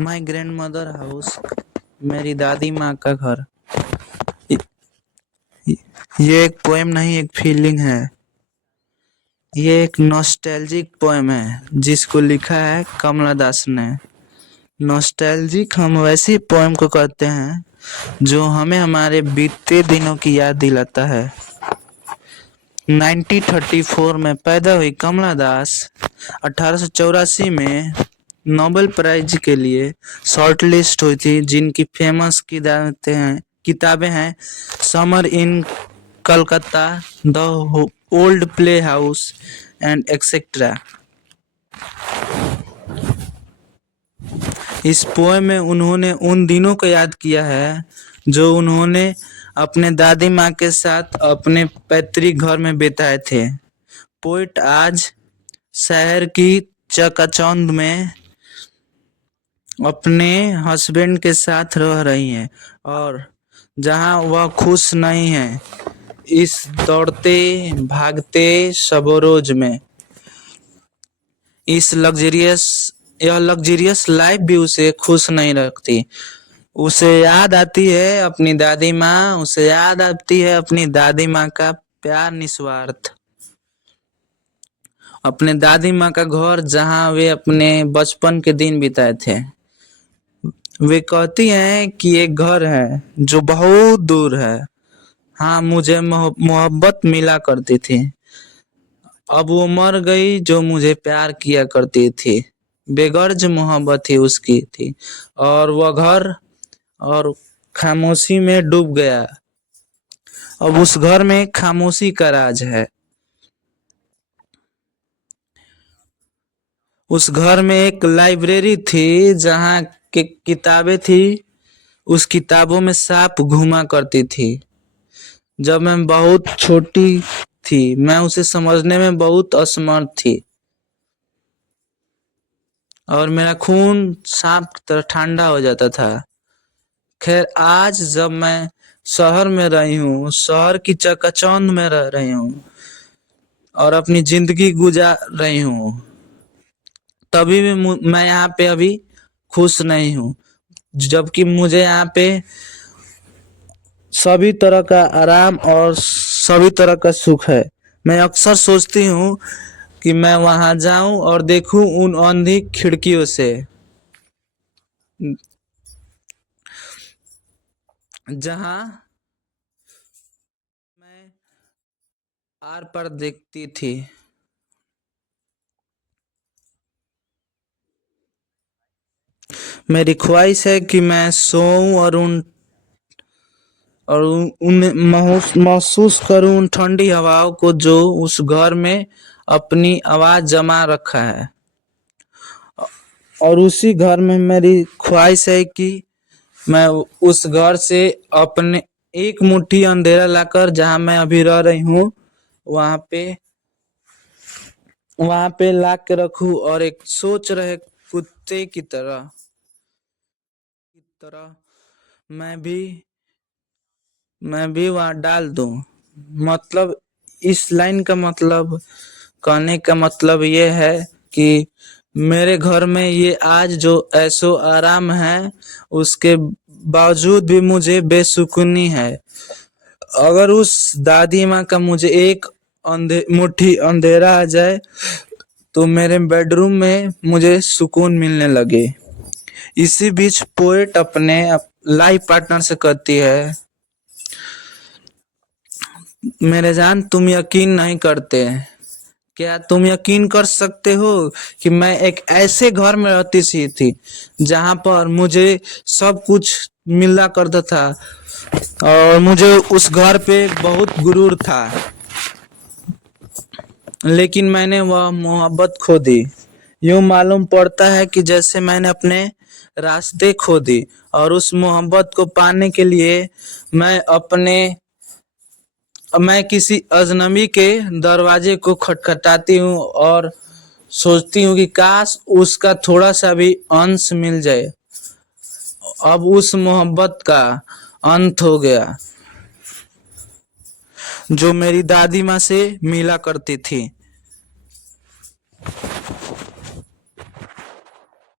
My grand mother house, मेरी दादी माँ का घर। ये एक पोएम नहीं, एक फीलिंग है। ये एक नॉस्टैल्जिक पोएम है जिसको लिखा है कमला दास ने। नॉस्टैल्जिक हम वैसी पोएम को कहते हैं जो हमें हमारे बीते दिनों की याद दिलाता है। 1934 में पैदा हुई कमला दास 1884 में नोबेल प्राइज के लिए शॉर्टलिस्ट हुई थी, जिनकी फेमस किताबें हैं summer in Calcutta, the old play house and etcetera. इस पोएम में उन्होंने उन दिनों को याद किया है जो उन्होंने अपने दादी माँ के साथ अपने पैतृक घर में बिताए थे। पोइट आज शहर की चकाचौंध में अपने हस्बैंड के साथ रह रही हैं और जहां वह खुश नहीं है इस दौड़ते भागते शबरोज में। यह लग्जरियस लाइफ भी उसे खुश नहीं रखती। उसे याद आती है अपनी दादी माँ, उसे याद आती है अपनी दादी माँ का प्यार निस्वार्थ, अपने दादी माँ का घर जहाँ वे अपने बचपन के दिन बिताए थे। वे कहती हैं कि एक घर है जो बहुत दूर है। हाँ, मुझे मोहब्बत मिला करती थी। अब वो मर गई जो मुझे प्यार किया करती थी। बेगर्ज मोहब्बत ही उसकी थी और वह घर और खामोशी में डूब गया। अब उस घर में खामोशी का राज है। उस घर में एक लाइब्रेरी थी जहाँ की किताबें थी। उस किताबों में सांप घूमा करती थी। जब मैं बहुत छोटी थी मैं उसे समझने में बहुत असमर्थ थी और मेरा खून सांप की तरह ठंडा हो जाता था। खैर, आज जब मैं शहर में रही हूँ, शहर की चकाचौंध में रह रही हूँ और अपनी जिंदगी गुजार रही हूँ, तभी भी मैं यहाँ पे अभी खुश नहीं हूँ, जबकि मुझे यहाँ पे सभी तरह का आराम और सभी तरह का सुख है। मैं अक्सर सोचती हूँ कि मैं वहां जाऊं और देखूं उन अंधी खिड़कियों से जहां मैं आर पार देखती थी। मेरी ख्वाहिश है कि मैं सोऊं और उन्हें महसूस करूं उन ठंडी हवाओं को जो उस घर में अपनी आवाज जमा रखा है। और उसी घर में मेरी ख्वाहिश है कि मैं उस घर से अपने एक मुट्ठी अंधेरा लाकर जहां मैं अभी रह रही हूँ वहां पे ला के रखूं और एक सोच रहे कुत्ते की तरह मैं भी वहां डाल दूं। मतलब इस लाइन का मतलब, कहने का मतलब ये है कि मेरे घर में ये आज जो ऐशो आराम है उसके बावजूद भी मुझे बेसुकूनी है। अगर उस दादी माँ का मुझे एक मुट्ठी अंधेरा आ जाए तो मेरे बेडरूम में मुझे सुकून मिलने लगे। इसी बीच पोएट अपने लाइफ पार्टनर से कहती है, मेरे जान तुम यकीन नहीं करते, क्या तुम यकीन कर सकते हो कि मैं एक ऐसे घर में रहती सी थी जहां पर मुझे सब कुछ मिला करता था और मुझे उस घर पे बहुत गुरूर था, लेकिन मैंने वह मोहब्बत खो दी। यूं मालूम पड़ता है कि जैसे मैंने अपने रास्ते खो दी और उस मोहब्बत को पाने के लिए मैं किसी अजनबी के दरवाजे को खटखटाती हूँ और सोचती हूँ कि काश उसका थोड़ा सा भी अंश मिल जाए। अब उस मोहब्बत का अंत हो गया जो मेरी दादी माँ से मिला करती थी।